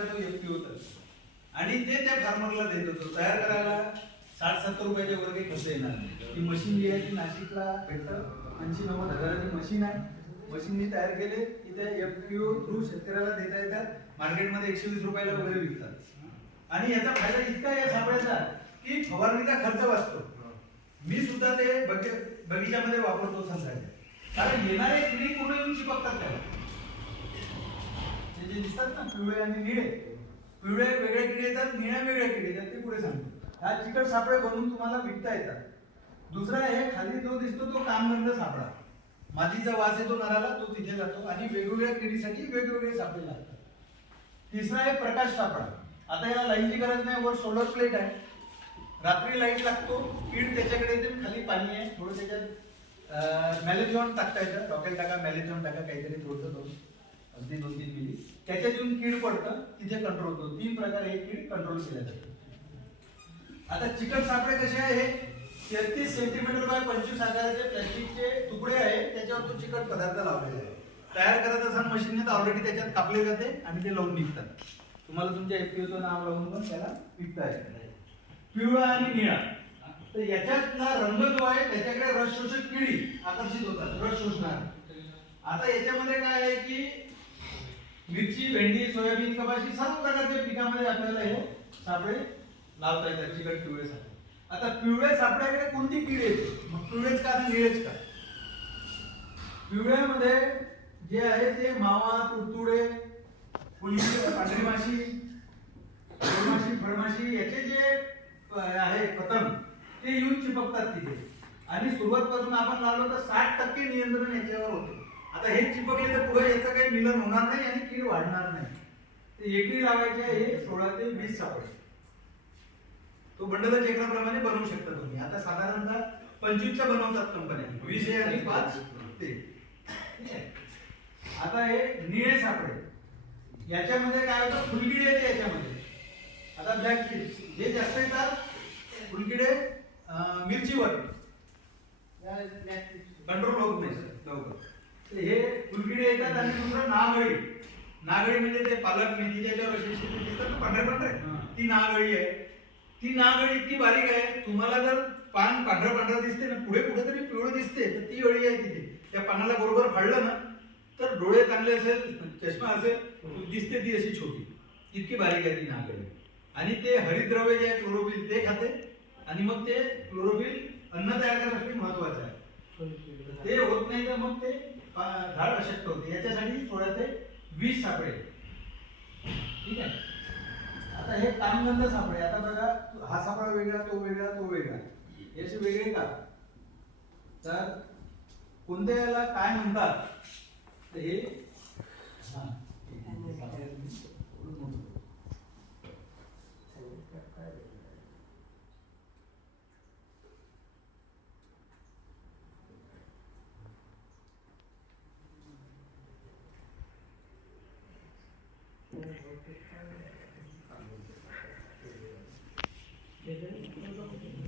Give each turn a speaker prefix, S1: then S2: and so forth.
S1: करायचो F P आणि ते त्या फार्मरला देत होतो. तयार करायला साठ सत्तर रुपयाच्या वर काही खर्च येणार ती मशीन जी आहे ती नाशिकला भेटतं. ऐंशी नव्वद हजाराची मशीन आहे. मशीननी तयार केले. की त्या एफ पी ओ थ्रू शेतकऱ्याला देता येतात. मार्केटमध्ये एकशे वीस रुपयाला वगैरे विकतात. आणि याचा फायदा इतका या सापड्याचा की फवारणीचा खर्च वाचतो. मी सुद्धा ते बगी बगीच्यामध्ये वापरतो संत्र्याच्या कारण येणारे पिढी पूर्ण येऊन शिकवतात त्याला. जे दिसतात ना पिवळे आणि निळे पिवळे वेगळे किडे येतात निळ्या वेगळ्या किडे येतात ते पुढे सांगतो. हा चिकट सापळे बनवून तुम्हाला विकता येतात. दुसरा आहे खाली जो दिसतो तो कामगंध सापळा. मातीचा वास येतो नराला तो तिथे जातो आणि वेगवेगळ्या किडीसाठी वेगवेगळे सापळे लागतात. तिसरा आहे प्रकाश सापळा. आता याला लाईनची गरज नाही वर सोलर प्लेट आहे. रात्री लाइट लागतो कीड त्याच्याकडे येते खाली पाणी आहे थोडं त्याच्यात मॅलेथॉन टाकता येतं. डॉक्याला टाका मॅलेथॉन टाका काहीतरी थोडंसं दोन अगदी दोन तीन मिली त्याच्यात येऊन कीड पडतं तिथे कंट्रोल होतो. तीन प्रकारे हे कीड कंट्रोल केल्या जाते. आता चिकन सापळे कसे आहे? तेहतीस सेंटीमीटर बाय पंचवीस आकाराचे प्लॅस्टिकचे तुकडे आहेत त्याच्यावर तो चिकट पदार्थ लावलेला आहे. तयार करत असताना मशीनने तर ऑलरेडी त्याच्यात कापले जाते आणि ते लावून निघतात. तुम्हाला तुमच्या एफपीओचं नाव लावून पण त्याला विकता येत पिवळा आणि निळा. तर याच्यातला रंग जो आहे त्याच्याकडे रस शोषक किडी आकर्षित होतात. रस शोषणार. आता याच्यामध्ये काय आहे की मिरची भेंडी सोयाबीन कपाशी सर्व प्रकारच्या पिकामध्ये आपल्याला हे सापळे लावता येतात चिकट पिवळे सापळे. आता पिवळे सापड्याकडे कोणती कीड येते? मग पिवळेच का निळेच का? पिवळ्यामध्ये जे आहे ते मावा तुडतुडे पांढरी माशी फळमाशी फळमाशी याचे जे आहे पतंग ते येऊन चिपकतात तिथे. आणि सुरुवातपासून आपण लावलो तर साठ टक्के नियंत्रण आता हे चिपकले तर पुढे याचं काही मिलन होणार नाही आणि कीड वाढणार नाही. ते एकरी लावायचे हे सोळा ते वीस सापडे तो बंडल चक्राप्रमाणे बनवू शकता तुम्ही. आता साधारणतः पंचवीसचा बनवतात कंपन्या वीस हे आणि पाच ते? आता हे निळे सापडे याच्यामध्ये काय होतं? फुलकिडे येते याच्यामध्ये. आता ब्लॅक चिप्स हे जास्त येतात फुलकिडे मिरचीवर. कंट्रोल होत नाही लवकर. तर हे फुलकिडे येतात आणि दुसरं नागळी. नागळी म्हणजे ते पालक मेथी ज्याच्यावर अशी अशी ते दिसतात ना पांढरे पांढरे? ती नागळी आहे. ती नागळी इतकी बारीक आहे तुम्हाला जर पान पांढरं पांढरं दिसते ना पुढे कुठे तरी पिवळं दिसते तर ती अळी आहे तिथे. त्या पानाला बरोबर फाडलं ना तर डोळे चांगले असेल चष्मा असेल दिसते ती अशी छोटी. इतकी बारीक आहे ती नागळी. आणि ते हरितद्रव्य जे आहे क्लोरोफिल ते खाते. आणि मग ते क्लोरोफिल अन्न तयार करण्यासाठी महत्वाचं आहे. ते होत नाही तर मग ते झाड अशक्त होते. याच्यासाठी सोळा ते वीस सापडे ठीक आहे? आता हे तामगंध सापडे आता बघा हा सापळा वेगळा तो वेगळा तो वेगळा. याचे वेगळे का? तर कोणत्या याला काय म्हणतात? हे हा. Thank you.